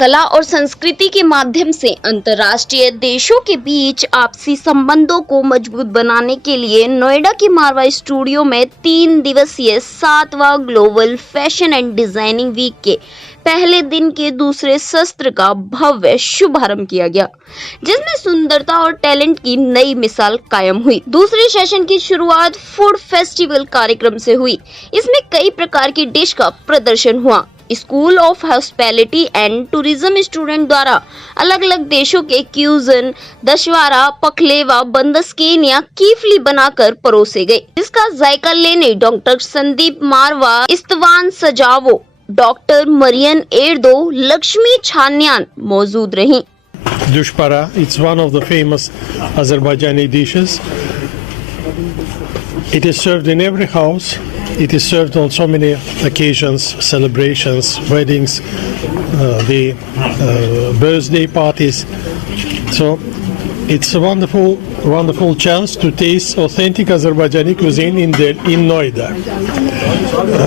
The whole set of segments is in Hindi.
कला और संस्कृति के माध्यम से अंतर्राष्ट्रीय देशों के बीच आपसी संबंधों को मजबूत बनाने के लिए नोएडा की मारवा स्टूडियो में 3 दिवसीय 7वां global fashion and designing week के पहले दिन के दूसरे सत्र का भव्य शुभारंभ किया गया, जिसमें सुंदरता और टैलेंट की नई मिसाल कायम हुई। दूसरे सेशन की शुरुआत फूड फेस्टिवल कार्यक्रम से हुई। इसमें कई प्रकार की डिश का प्रदर्शन हुआ। School of hospitality and tourism student द्वारा अलग अलग देशों के क्यूजन, दशवारा, पखलेवा, बंदस्केनिया, कीफली बनाकर परोसे गए, जिसका जायका लेने डॉक्टर संदीप मारवा, इस्तवान सजावो, डॉक्टर मरियन एर्दो, लक्ष्मी छान्यान मौजूद रहीं। Dushpara, it's one of the famous Azerbaijani dishes. It is served in every house. It is served on so many occasions, celebrations, weddings, birthday parties. So it's a wonderful chance to taste authentic Azerbaijani cuisine in Noida.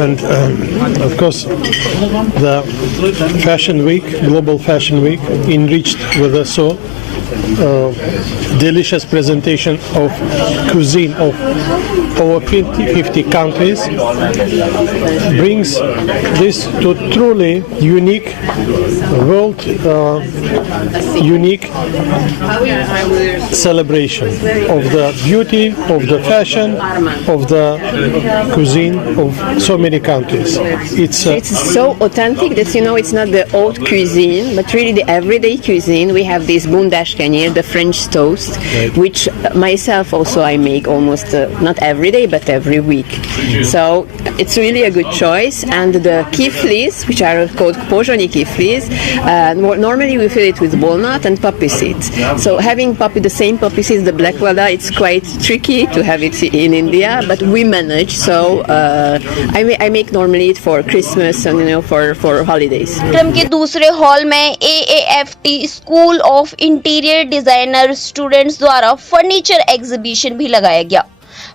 And of course, the Fashion Week, Global Fashion Week, enriched with a so delicious presentation of cuisine of over 50 countries, brings this to truly unique world, unique celebration of the beauty, of the fashion, of the cuisine of so many countries. It's so authentic that it's not the haute cuisine, but really the everyday cuisine. We have this bundashkanier, the French toast, which myself also I make almost not every day, but every week. So it's really a good choice. And the kiflis, which are called pojoni kiflis, normally we fill it with walnut and poppy seeds. So having the same poppy seeds, the black vada, it's quite tricky to have it in India, but we manage. So I make normally it for Christmas and for holidays. कार्यक्रम के दूसरे हॉल में AAFT school of interior designer students द्वारा फर्नीचर एग्जीबिशन भी लगाया गया।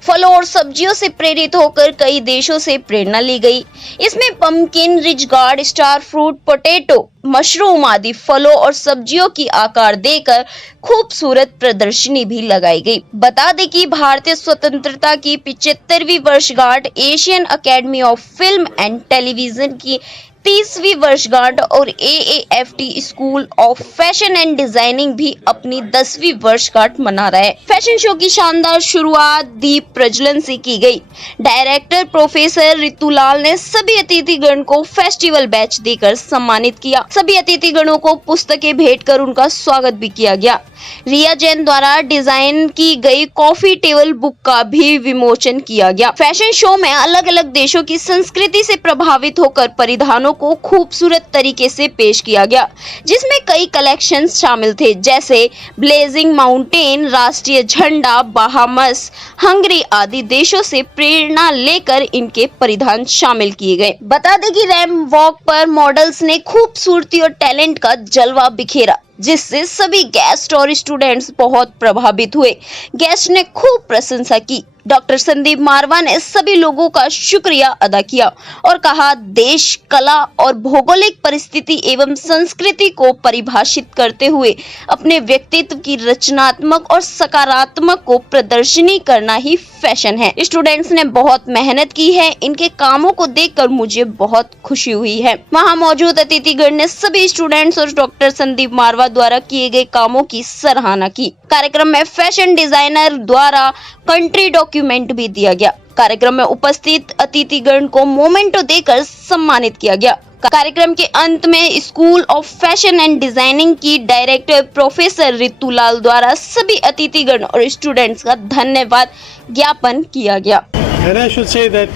फलों और सब्जियों से प्रेरित होकर कई देशों से प्रेरणा ली गई। इसमें pumpkin, rich guard, star fruit, potato, mushroom आदि फलों और सब्जियों की आकार देकर खूबसूरत प्रदर्शनी भी लगाई गई। बता दें कि भारतीय स्वतंत्रता की 75वीं वर्षगांठ, Asian academy of film and television की 30वीं वर्षगांठ और AAFT school of fashion and designing भी अपनी 10वीं वर्षगांठ मना रहा है। फैशन शो की शानदार शुरुआत दीप प्रज्वलन से की गई। डायरेक्टर प्रोफेसर ऋतुलाल ने सभी अतिथिगण को फेस्टिवल बैच देकर सम्मानित किया। सभी अतिथिगणों को पुस्तकें भेंट कर उनका स्वागत भी किया गया। रिया जैन द्वारा डिजाइन की गई कॉफी टेबल बुक का भी विमोचन किया गया। फैशन शो में अलग अलग देशों की संस्कृति से प्रभावित होकर परिधानों को खूबसूरत तरीके से पेश किया गया, जिसमें कई कलेक्शंस शामिल थे, जैसे ब्लेजिंग माउंटेन, राष्ट्रीय झंडा, बहामस, हंगरी आदि देशों से प्रेरणा लेकर इनके परिधान शामिल किए गए। बता दें कि रैंप वॉक पर मॉडल्स ने खूबसूरती और टैलेंट का जलवा बिखेरा, जिससे सभी गेस्ट और स्टूडेंट्स बहुत प्रभावित हुए। गेस्ट ने खूब प्रशंसा की। डॉक्टर संदीप मारवा ने सभी लोगों का शुक्रिया अदा किया और कहा, देश, कला और भौगोलिक परिस्थिति एवं संस्कृति को परिभाषित करते हुए अपने व्यक्तित्व की रचनात्मक और सकारात्मक को प्रदर्शनी करना ही फैशन है। स्टूडेंट्स ने बहुत मेहनत की है। इनके कामों को देखकर मुझे बहुत खुशी हुई है। वहां मौजूद अतिथिगण ने सभी स्टूडेंट्स और डॉक्टर संदीप मारवा द्वारा किए गए कामों की सराहना की। कार्यक्रम में फैशन डिजाइनर द्वारा कंट्री डॉक्यूमेंट भी दिया गया। कार्यक्रम में उपस्थित अतिथिगण को मोमेंटो देकर सम्मानित किया गया। कार्यक्रम के अंत में school of fashion and designing की डायरेक्टर प्रोफेसर ऋतुलाल द्वारा सभी अतिथिगण और स्टूडेंट्स का धन्यवाद ज्ञापन किया गया। And I should say that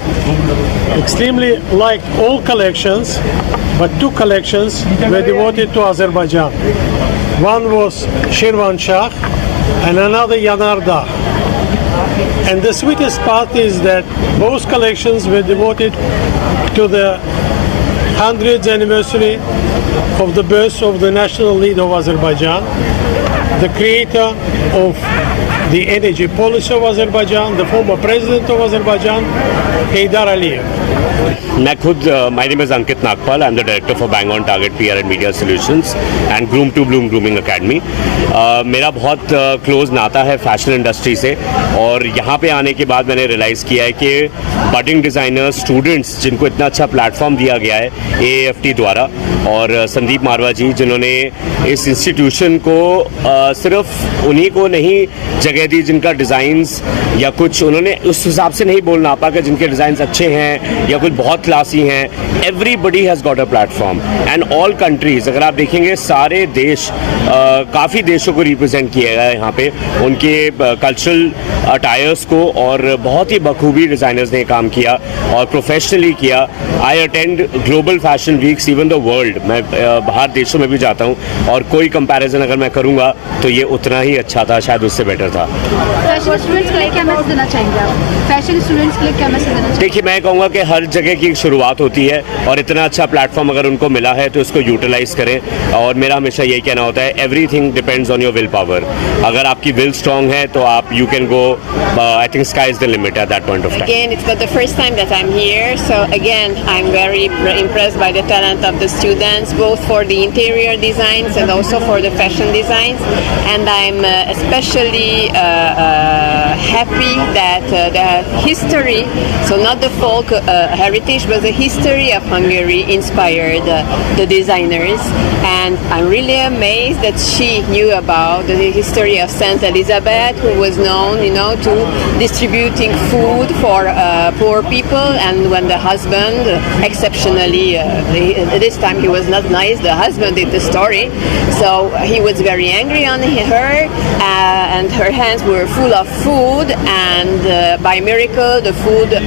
extremely liked all collections, but 2 collections were devoted to Azerbaijan. One was Shirvanshah and another Yanardagh. And the sweetest part is that both collections were devoted to the 100th anniversary of the birth of the national leader of Azerbaijan, the creator of the energy policy of Azerbaijan, the former president of Azerbaijan, Heydar Aliyev. मैं खुद my name is Ankit Nagpal, I am the director for bang on target PR and media solutions and groom to bloom grooming academy. मेरा बहुत क्लोज नाता है फैशन इंडस्ट्री से, और यहाँ पे आने के बाद मैंने रियलाइज़ किया है कि बडिंग डिज़ाइनर्स, स्टूडेंट्स जिनको इतना अच्छा प्लेटफॉर्म दिया गया है AAFT द्वारा, और संदीप मारवा जी जिन्होंने इस इंस्टीट्यूशन को सिर्फ उन्हीं को नहीं जगह दी जिनका डिज़ाइंस या कुछ उन्होंने उस हिसाब से नहीं बोलना आपा कि जिनके डिज़ाइंस अच्छे हैं या कुछ बहुत क्लासी हैं। Everybody has got a platform and all countries, अगर आप देखेंगे सारे देश, काफ़ी देशों को रिप्रेजेंट किया गया है यहाँ पे, उनके कल्चरल अटायर्स को, और बहुत ही बखूबी डिज़ाइनर्स ने काम किया और प्रोफेशनली किया। I attend global fashion weeks even the world, मैं बाहर देशों में भी जाता हूँ, और कोई कंपैरिजन अगर मैं करूँगा तो ये उतना ही अच्छा था, शायद उससे बेटर था। फैशन स्टूडेंट्स के लिए क्या मैसेज देना चाहेंगे आप? फैशन स्टूडेंट्स के लिए क्या मैसेज देना चाहेंगे? देखिए, मैं कहूँगा कि हर जगह की शुरुआत होती है, और इतना अच्छा प्लेटफॉर्म अगर उनको मिला है तो इसको यूटिलाइज करें। और मेरा हमेशा यही कहना होता है, everything depends on your will power. अगर आपकी विल स्ट्रॉन्ग है तो आप you can go, I think sky is the limit at that point of time. Again, it's not the first time that I'm here, so again, I'm very impressed by the talent of the students, both for the interior designs and also for the fashion designs. And I'm especially happy that the history, so not the folk heritage, but the history of Hungary inspired the designers. And I'm really amazed that she knew about the history of Saint Elizabeth, who was known, to distributing food for poor people. And when the husband, exceptionally, this time he was not nice, the husband did the story, so he was very angry on her, and her hands were full of food, and by miracle the food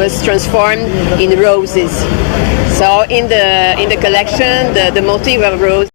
was transformed in roses. So in the collection, the motif of rose